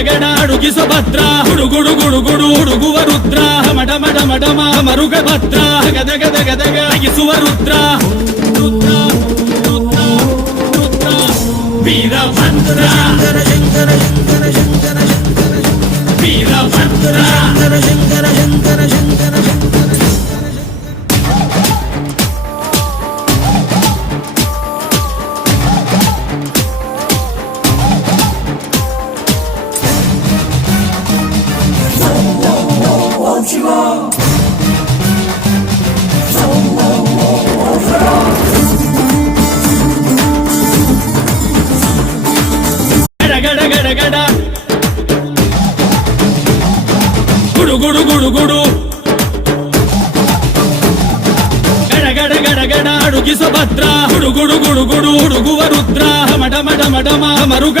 గడ అడుగి సుభద్ర గుడు గుడు గుడు ఉడుగువ రుద్ర. మడ మడ మడమ మరుగ భద్ర. గద గద గదగ ఇసువ రుద్ర. రుద్ర రుద్ర రుద్ర. వీరభద్ర. వీరభద్ర. గడ గడ గడ గడ గుడు గుడు గుడు గుడు గడ గడ గడ గడ అడుగి సుభద్ర గుడు గుడు గుడు గుడు ఉడుగువ రుద్ర. మడ మడ మడమ మరుగ